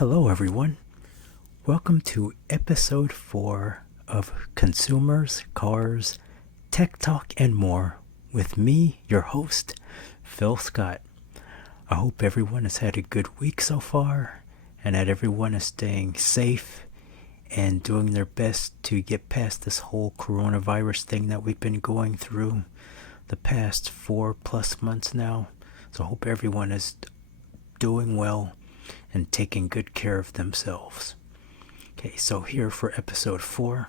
Hello, everyone. Welcome to episode 4 of Consumers, Cars, Tech Talk, and More with me, your host, Phil Scott. I hope everyone has had a good week so far and that everyone is staying safe and doing their best to get past this whole coronavirus thing that we've been going through the past 4+ months now. So I hope everyone is doing well and taking good care of themselves. Okay, so here for episode 4,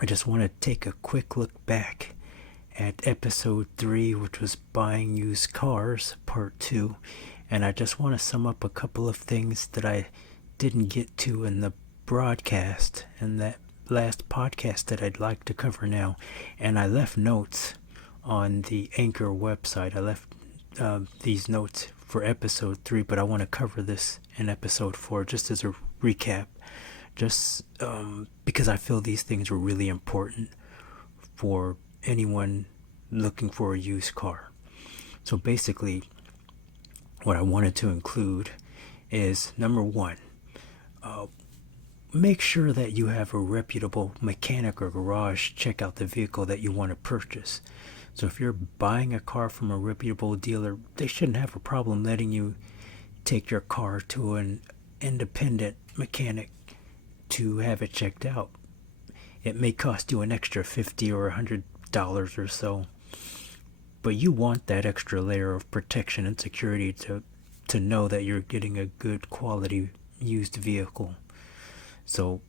I just want to take a quick look back at episode 3, which was buying used cars, part 2, and I just want to sum up a couple of things that I didn't get to in the broadcast and that last podcast that I'd like to cover now. And I left notes on the Anchor website. I left these notes for episode 3, but I want to cover this in episode 4 just as a recap, just because I feel these things are really important for anyone looking for a used car. So basically what I wanted to include is, number 1, make sure that you have a reputable mechanic or garage check out the vehicle that you want to purchase. So if you're buying a car from a reputable dealer, they shouldn't have a problem letting you take your car to an independent mechanic to have it checked out. It may cost you an extra $50 or $100 or so, but you want that extra layer of protection and security to know that you're getting a good quality used vehicle. So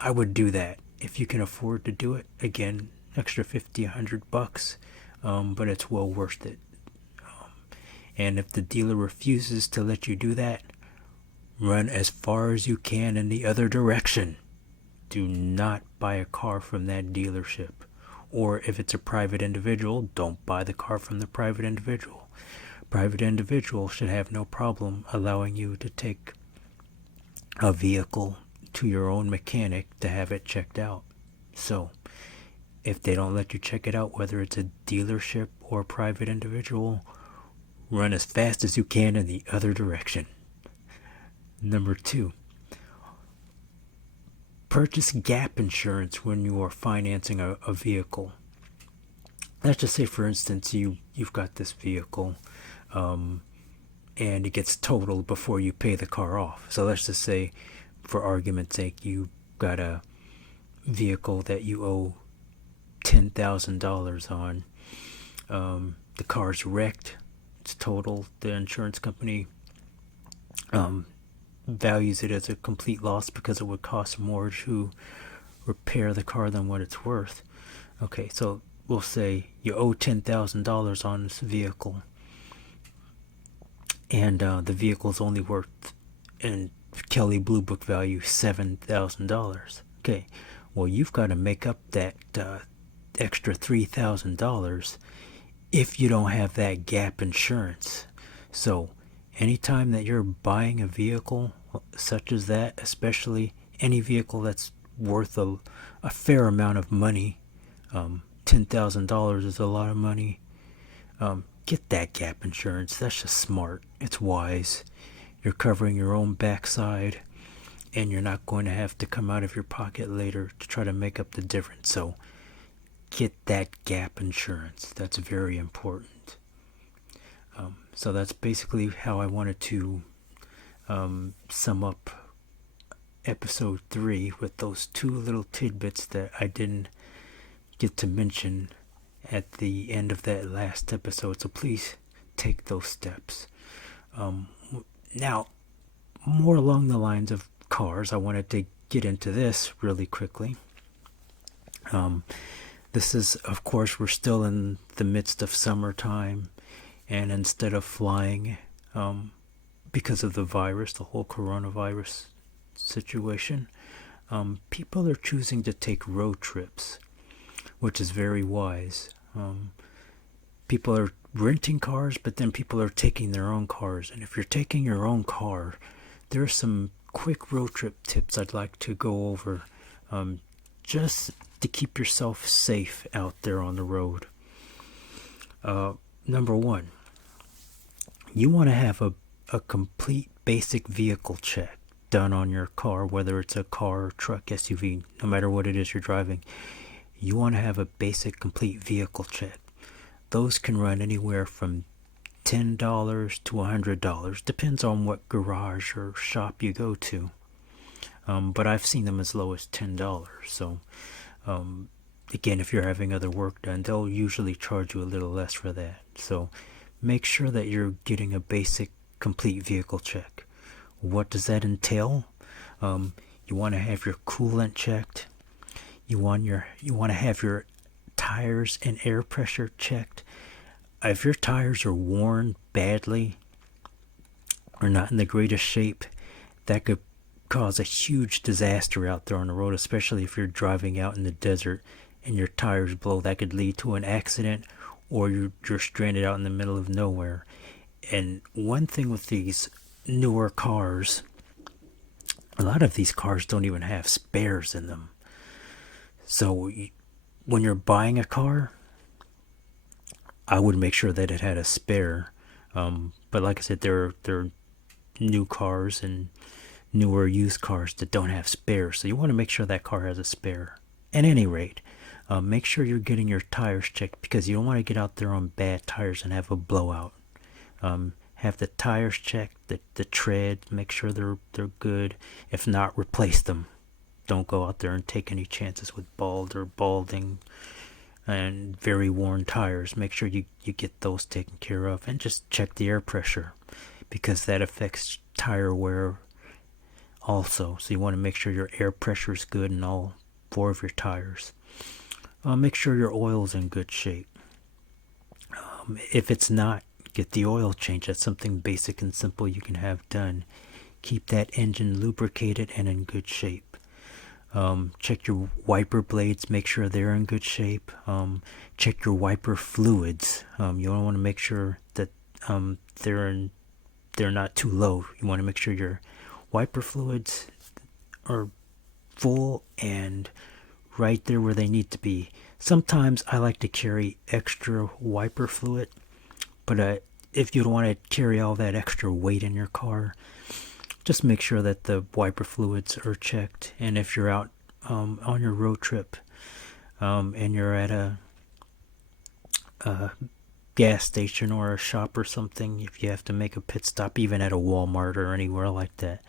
I would do that if you can afford to do it. Again, extra $50, $100, but it's well worth it. And if the dealer refuses to let you do that, run as far as you can in the other direction. Do not buy a car from that dealership. Or if it's a private individual, don't buy the car from the private individual. Private individual should have no problem allowing you to take a vehicle to your own mechanic to have it checked out. So if they don't let you check it out, whether it's a dealership or a private individual, run as fast as you can in the other direction. Number 2, purchase gap insurance when you are financing a vehicle. Let's just say, for instance, you've got this vehicle and it gets totaled before you pay the car off. So let's just say, for argument's sake, you got a vehicle that you owe $10,000 on. The car's wrecked, it's totaled. The insurance company values it as a complete loss because it would cost more to repair the car than what it's worth. Okay, so we'll say you owe $10,000 on this vehicle, and the vehicle's only worth, in Kelley Blue Book value, $7,000. Okay, well, you've got to make up that extra $3,000 if you don't have that gap insurance. So anytime that you're buying a vehicle such as that, especially any vehicle that's worth a fair amount of money, $10,000 is a lot of money, get that gap insurance. That's just smart. It's wise. You're covering your own backside, and you're not going to have to come out of your pocket later to try to make up the difference. So get that gap insurance. That's very important. So that's basically how I wanted to sum up episode 3 with those 2 little tidbits that I didn't get to mention at the end of that last episode. So please take those steps. Now, more along the lines of cars, I wanted to get into this really quickly. This is, of course, we're still in the midst of summertime, and instead of flying, because of the virus, the whole coronavirus situation, people are choosing to take road trips, which is very wise. People are renting cars, but then people are taking their own cars. And if you're taking your own car, there are some quick road trip tips I'd like to go over, just to keep yourself safe out there on the road. Number 1, you want to have a complete basic vehicle check done on your car, whether it's a car, truck, SUV, no matter what it is you're driving. You want to have a basic complete vehicle check. Those can run anywhere from $10 to $100. Depends on what garage or shop you go to. But I've seen them as low as $10. So, again, if you're having other work done, they'll usually charge you a little less for that. So make sure that you're getting a basic complete vehicle check. What does that entail? You want to have your coolant checked. You want to have your tires and air pressure checked. If your tires are worn badly or not in the greatest shape, that could cause a huge disaster out there on the road, especially if you're driving out in the desert and your tires blow. That could lead to an accident, or you're stranded out in the middle of nowhere. And one thing with these newer cars, a lot of these cars don't even have spares in them. So when you're buying a car, I would make sure that it had a spare. But like I said, there are new cars and newer used cars that don't have spares. So you want to make sure that car has a spare. At any rate, make sure you're getting your tires checked, because you don't want to get out there on bad tires and have a blowout. Have the tires checked, the tread, make sure they're good. If not, replace them. Don't go out there and take any chances with bald or balding and very worn tires. Make sure you get those taken care of, and just check the air pressure, because that affects tire wear also. So you want to make sure your air pressure is good in all 4 of your tires. Make sure your oil is in good shape. If it's not, get the oil change. That's something basic and simple you can have done. Keep that engine lubricated and in good shape. Check your wiper blades, make sure they're in good shape. Check your wiper fluids. You want to make sure that they're not too low. You want to make sure your wiper fluids are full and right there where they need to be. Sometimes I like to carry extra wiper fluid, but if you don't want to carry all that extra weight in your car, just make sure that the wiper fluids are checked. And if you're out on your road trip and you're at a gas station or a shop or something, if you have to make a pit stop, even at a Walmart or anywhere like that,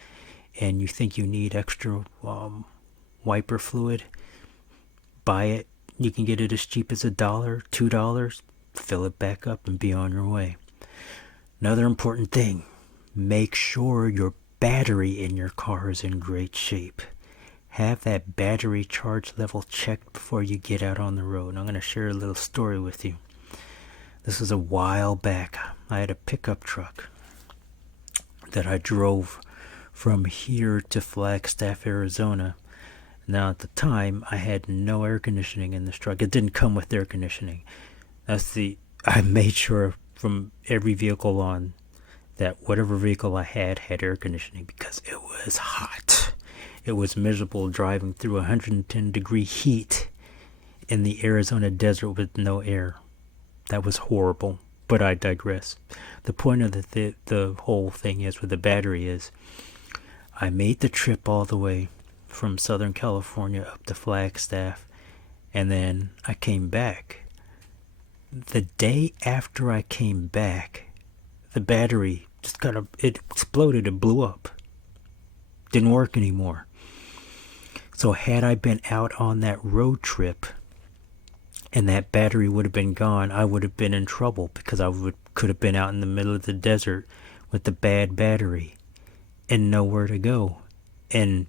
and you think you need extra wiper fluid, buy it. You can get it as cheap as $1, $2. Fill it back up and be on your way. Another important thing, make sure your battery in your car is in great shape. Have that battery charge level checked before you get out on the road. I'm going to share a little story with you. This was a while back. I had a pickup truck that I drove from here to Flagstaff, Arizona. Now at the time, I had no air conditioning in this truck. It didn't come with air conditioning. I made sure from every vehicle on that whatever vehicle I had air conditioning, because it was hot. It was miserable driving through 110-degree heat in the Arizona desert with no air. That was horrible, but I digress. The point of the whole thing is, with the battery, is I made the trip all the way from Southern California up to Flagstaff, and then I came back. The day after I came back, the battery just it exploded. It blew up. Didn't work anymore. So had I been out on that road trip and that battery would have been gone, I would have been in trouble, because I could have been out in the middle of the desert with the bad battery and nowhere to go, and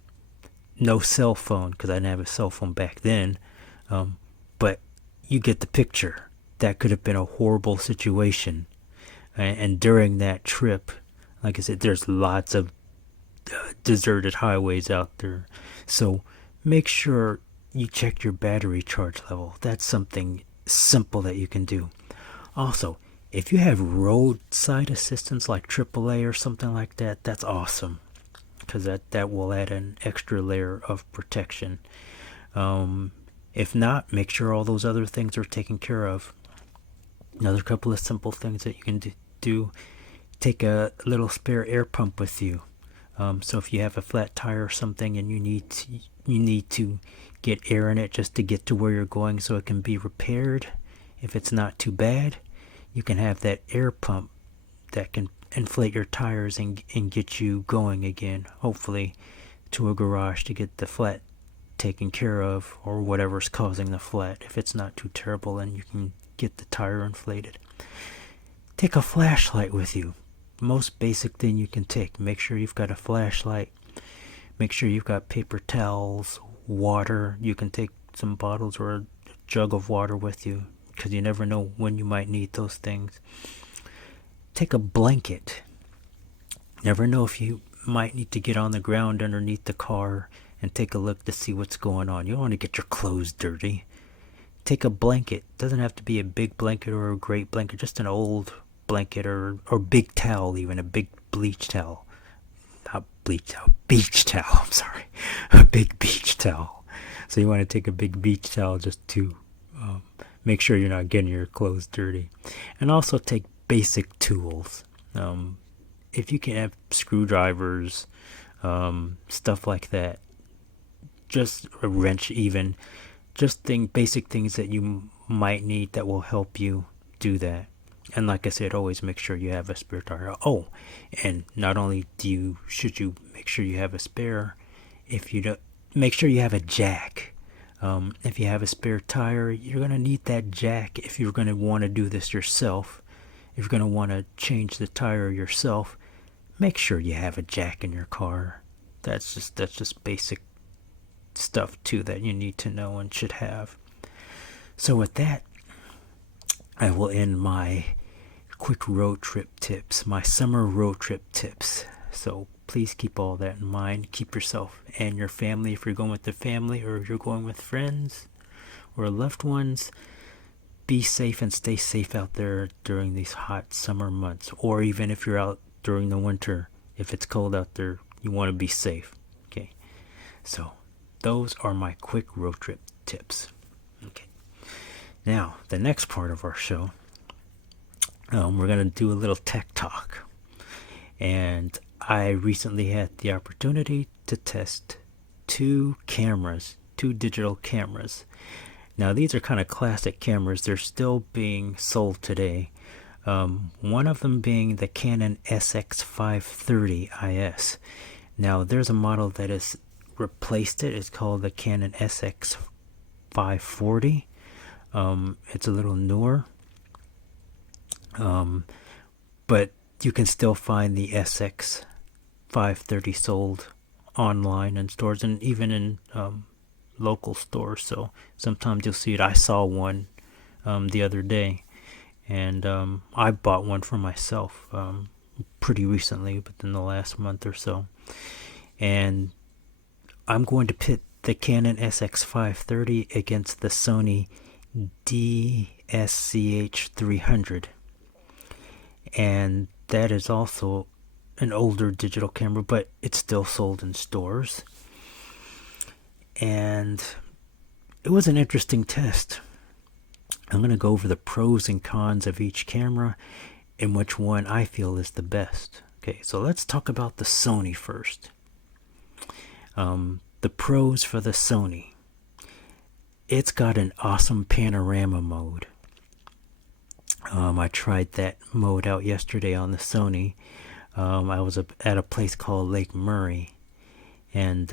no cell phone, because I didn't have a cell phone back then. But you get the picture. That could have been a horrible situation. And during that trip, like I said, there's lots of deserted highways out there. So make sure you check your battery charge level. That's something simple that you can do. Also, if you have roadside assistance like AAA or something like that, that's awesome, because that will add an extra layer of protection. If not, make sure all those other things are taken care of. Another couple of simple things that you can do. take a little spare air pump with you. So if you have a flat tire or something and you need to get air in it just to get to where you're going so it can be repaired, if it's not too bad, you can have that air pump that can inflate your tires and get you going again, hopefully to a garage to get the flat taken care of, or whatever's causing the flat. If it's not too terrible, then you can get the tire inflated. Take a flashlight with you. Most basic thing you can take. Make sure you've got a flashlight. Make sure you've got paper towels, water. You can take some bottles or a jug of water with you, because you never know when you might need those things. Take a blanket. Never know if you might need to get on the ground underneath the car and take a look to see what's going on. You don't want to get your clothes dirty. Take a blanket. Doesn't have to be a big blanket or a great blanket, just an old blanket or big towel, even a big bleach towel. Not bleach towel, beach towel, I'm sorry. A big beach towel. So you want to take a big beach towel just to make sure you're not getting your clothes dirty. And also take basic tools. If you can have screwdrivers, stuff like that, just a wrench even, just basic things that you might need that will help you do that. And like I said, always make sure you have a spare tire. Oh, and not only should you make sure you have a spare, if you don't, make sure you have a jack. If you have a spare tire, you're going to need that jack if you're going to want to do this yourself. If you're going to want to change the tire yourself, make sure you have a jack in your car. That's just basic stuff too that you need to know and should have. So with that, I will end my quick road trip tips, my summer road trip tips. So please keep all that in mind. Keep yourself and your family, if you're going with the family or you're going with friends or loved ones, be safe and stay safe out there during these hot summer months. Or even if you're out during the winter, if it's cold out there, you want to be safe. Okay, so those are my quick road trip tips. Okay, now the next part of our show, we're going to do a little tech talk. And I recently had the opportunity to test two digital cameras. Now these are kind of classic cameras. They're still being sold today. One of them being the Canon SX530 IS. Now there's a model that has replaced it. It's called the Canon SX540. It's a little newer. But you can still find the SX530 sold online in stores and even in local stores. So sometimes you'll see it. I saw one the other day, and I bought one for myself pretty recently, within the last month or so. And I'm going to pit the Canon SX530 against the Sony DSC-H300. And that is also an older digital camera, but it's still sold in stores. And it was an interesting test. I'm going to go over the pros and cons of each camera and which one I feel is the best. Okay, so let's talk about the Sony first. The pros for the Sony. It's got an awesome panorama mode. I tried that mode out yesterday on the Sony. I was at a place called Lake Murray, and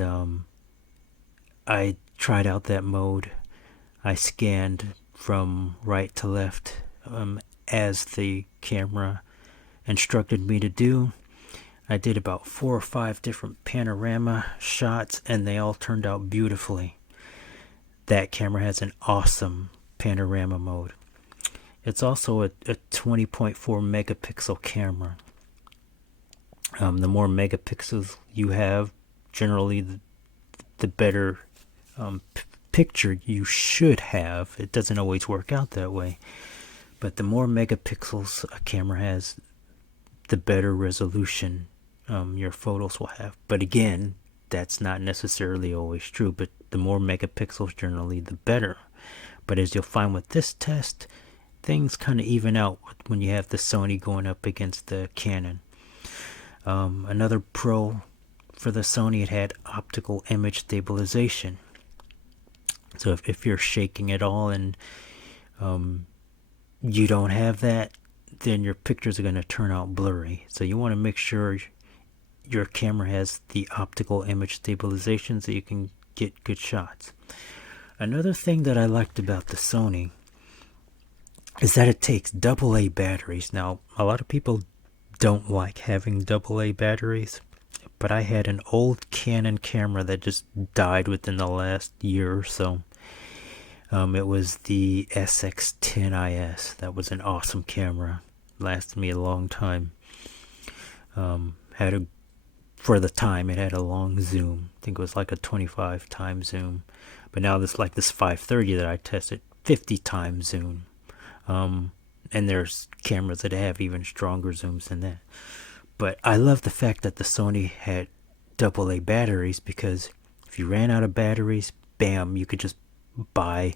I tried out that mode. I scanned from right to left as the camera instructed me to do. I did about 4 or 5 different panorama shots, and they all turned out beautifully. That camera has an awesome panorama mode. It's also a 20.4 megapixel camera. The more megapixels you have, generally the better picture you should have. It doesn't always work out that way, but the more megapixels a camera has, the better resolution your photos will have. But again, that's not necessarily always true, but the more megapixels generally the better. But as you'll find with this test, things kind of even out when you have the Sony going up against the Canon. Another pro for the Sony, it had optical image stabilization. So if you're shaking at all and you don't have that, then your pictures are going to turn out blurry. So you want to make sure your camera has the optical image stabilization so you can get good shots. Another thing that I liked about the Sony is that it takes AA batteries. Now, a lot of people don't like having AA batteries, but I had an old Canon camera that just died within the last year or so. It was the SX10IS. That was an awesome camera. Lasted me a long time. For the time, it had a long zoom. I think it was like a 25 times zoom. But now this 530 that I tested, 50 times zoom. And there's cameras that have even stronger zooms than that. But I love the fact that the Sony had AA batteries, because if you ran out of batteries, bam, you could just buy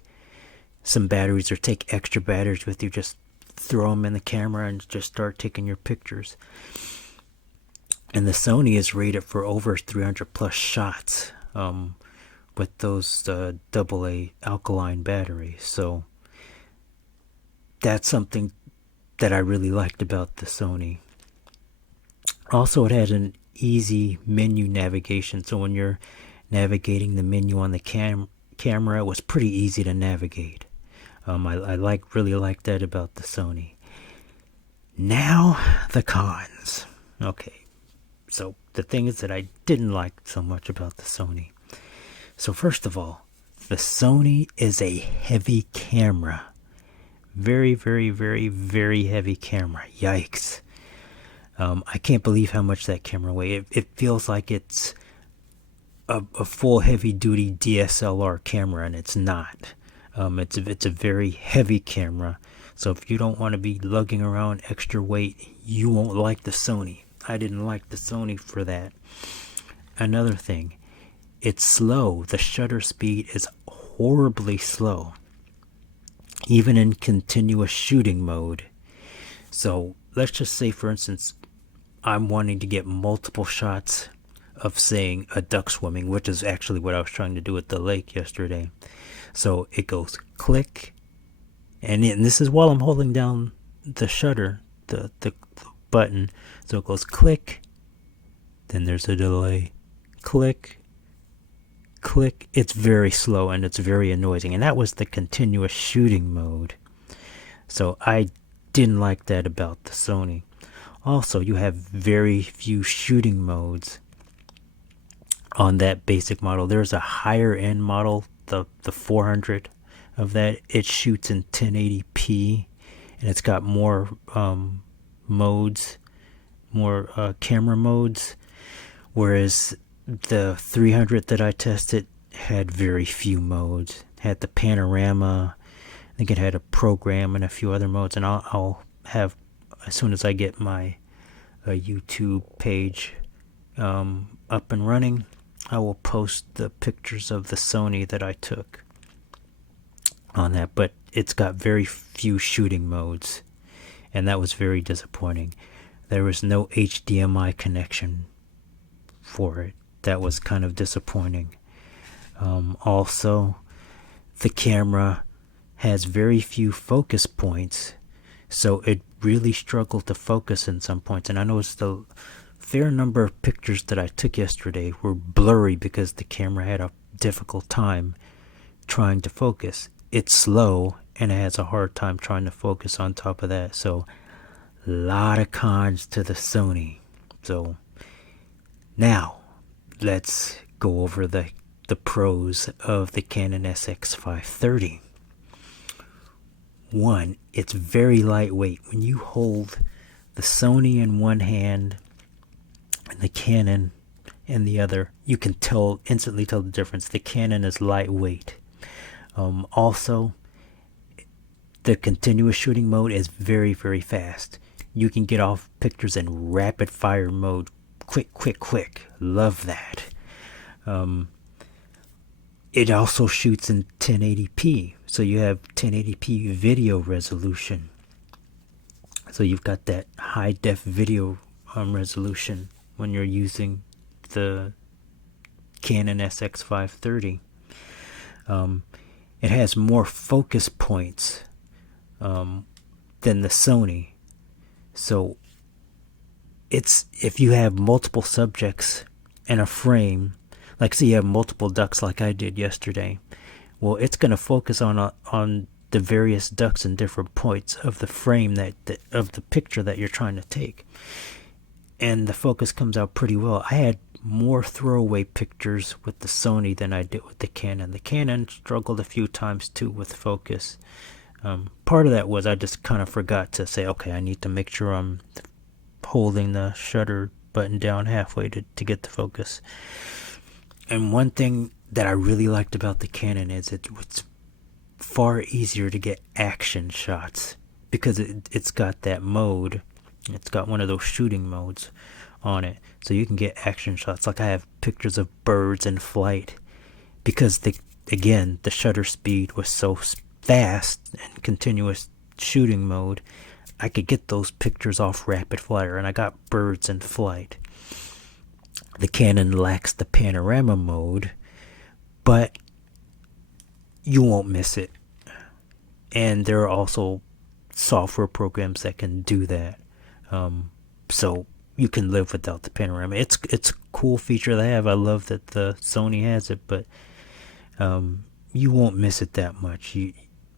some batteries or take extra batteries with you. Just throw them in the camera and just start taking your pictures. And the Sony is rated for over 300 plus shots with those AA alkaline batteries. So that's something that I really liked about the Sony. Also, it had an easy menu navigation. So when you're navigating the menu on the camera, it was pretty easy to navigate. I really like that about the Sony. Now, the cons. Okay, so the things that I didn't like so much about the Sony. So first of all, the Sony is a heavy camera. Very, very, very, very heavy camera. Yikes. I can't believe how much that camera weighs. It feels like it's a full heavy-duty DSLR camera, and it's not. It's a very heavy camera. So if you don't want to be lugging around extra weight, you won't like the Sony. I didn't like the Sony for that. Another thing, it's slow. The shutter speed is horribly slow, even in continuous shooting mode. So let's just say, for instance, I'm wanting to get multiple shots of, saying, a duck swimming, which is actually what I was trying to do at the lake yesterday. So it goes click, and this is while I'm holding down the shutter, the button. So it goes click, then there's a delay, click, click. It's very slow and it's very annoying, and that was the continuous shooting mode. So I didn't like that about the Sony. Also, you have very few shooting modes on that basic model. There's a higher end model, the 400 of that. It shoots in 1080p, and it's got more modes, more camera modes, whereas the 300 that I tested had very few modes. It had the panorama, I think it had a program and a few other modes, and I'll have, as soon as I get my YouTube page up and running, I will post the pictures of the Sony that I took on that. But it's got very few shooting modes, and that was very disappointing. There was no HDMI connection for it. That was kind of disappointing. Also, the camera has very few focus points, so it really struggled to focus in some points. And I noticed the fair number of pictures that I took yesterday were blurry because the camera had a difficult time trying to focus. It's slow, and it has a hard time trying to focus on top of that. So a lot of cons to the Sony. So now let's go over the pros of the Canon SX530. One, it's very lightweight. When you hold the Sony in one hand and the Canon in the other, you can instantly tell the difference. The Canon is lightweight. Also, the continuous shooting mode is very, very fast. You can get off pictures in rapid fire mode. Quick. Love that. it also shoots in 1080p, so you have 1080p video resolution. So you've got that high def video resolution when you're using the Canon SX530. It has more focus points than the Sony. So it's, if you have multiple subjects in a frame, like say you have multiple ducks like I did yesterday, well, it's going to focus on the various ducks in different points of the frame of the picture that you're trying to take, and the focus comes out pretty well. I had more throwaway pictures with the Sony than I did with the Canon. The Canon struggled a few times too with focus. Part of that was I just kind of forgot to say, okay, I need to make sure I'm holding the shutter button down halfway to get the focus. And one thing that I really liked about the Canon is it's far easier to get action shots, because it's got that mode. It's got one of those shooting modes on it, so you can get action shots. Like I have pictures of birds in flight, because the shutter speed was so fast and continuous shooting mode. I could get those pictures off rapid fire, and I got birds in flight. The Canon lacks the panorama mode, but you won't miss it. And there are also software programs that can do that. So you can live without the panorama. It's a cool feature they have. I love that the Sony has it, but you won't miss it that much.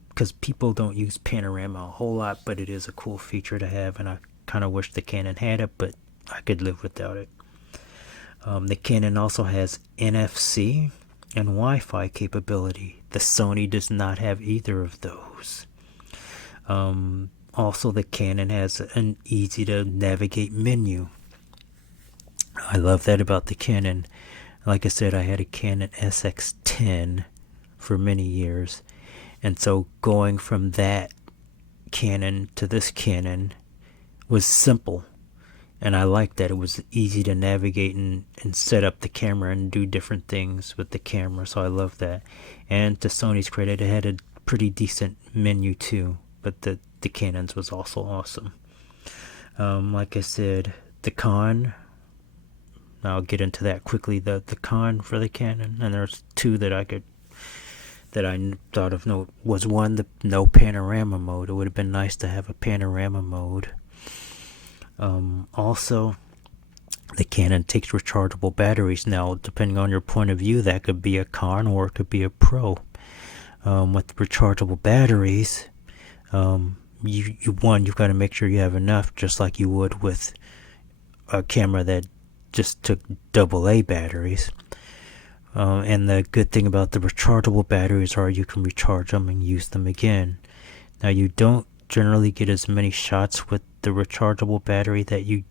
Because people don't use panorama a whole lot, but it is a cool feature to have, and I kind of wish the Canon had it, but I could live without it. The Canon also has NFC and Wi-Fi capability. The Sony does not have either of those. Also, the Canon has an easy to navigate menu. I love that about the Canon. Like I said, I had a Canon SX10 for many years, and so going from that Canon to this Canon was simple. And I liked that it was easy to navigate and set up the camera and do different things with the camera. So I love that. And to Sony's credit, it had a pretty decent menu too. But the Canon's was also awesome. Like I said, the con, I'll get into that quickly. The con for the Canon, and there's two that I thought of note, was one, the no panorama mode. It would have been nice to have a panorama mode. Also, the Canon takes rechargeable batteries. Now, depending on your point of view, that could be a con or it could be a pro. With rechargeable batteries, you've got to make sure you have enough, just like you would with a camera that just took AA batteries. And the good thing about the rechargeable batteries are you can recharge them and use them again. Now, you don't generally get as many shots with the rechargeable battery that you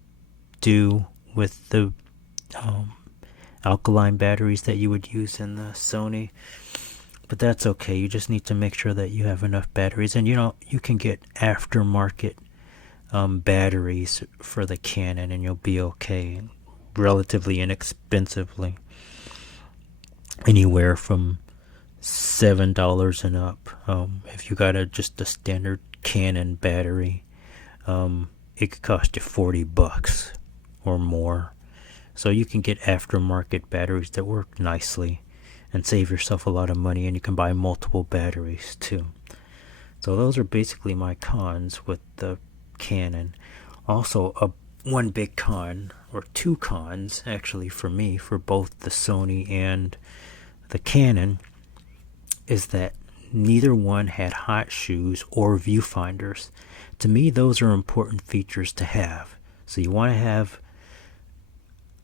do with the alkaline batteries that you would use in the Sony, but that's okay. You just need to make sure that you have enough batteries, and you can get aftermarket batteries for the Canon, and you'll be okay, relatively inexpensively, anywhere from $7 and up. If you got just a standard Canon battery, it could cost you $40 or more. So you can get aftermarket batteries that work nicely and save yourself a lot of money, and you can buy multiple batteries too. So those are basically my cons with the Canon. Also, one big con, or two cons actually for me, for both the Sony and the Canon, is that neither one had hot shoes or viewfinders. To me, those are important features to have. So you want to have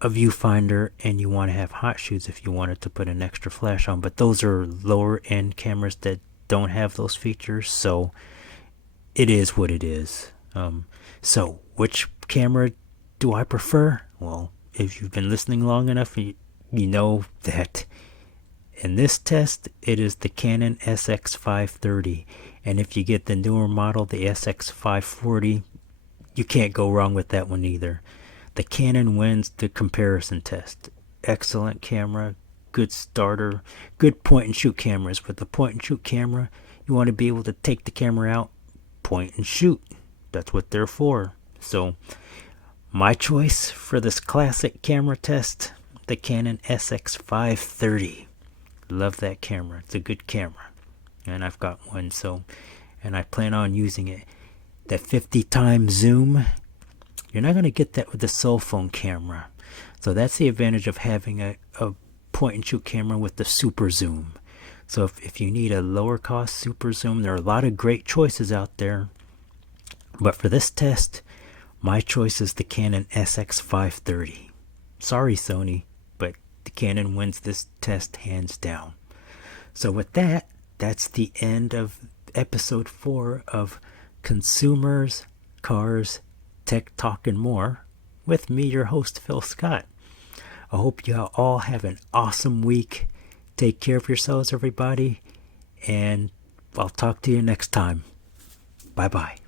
a viewfinder and you want to have hot shoes if you wanted to put an extra flash on, but those are lower end cameras that don't have those features, so it is what it is. So which camera do I prefer? Well, if you've been listening long enough, you know that in this test, it is the Canon SX530. And if you get the newer model, the SX540, you can't go wrong with that one either. The Canon wins the comparison test. Excellent camera, good starter, good point and shoot cameras. With the point and shoot camera, you want to be able to take the camera out, point and shoot. That's what they're for. So my choice for this classic camera test, the Canon SX530. Love that camera. It's a good camera. And I've got one, and I plan on using it. That 50 times zoom, you're not going to get that with the cell phone camera. So that's the advantage of having a point and shoot camera with the super zoom. So if you need a lower cost super zoom, there are a lot of great choices out there. But for this test, my choice is the Canon SX530. Sorry, Sony, but the Canon wins this test hands down. So with that, that's the end of episode 4 of Consumers, Cars, Tech Talk, and More with me, your host, Phil Scott. I hope you all have an awesome week. Take care of yourselves, everybody, and I'll talk to you next time. Bye-bye.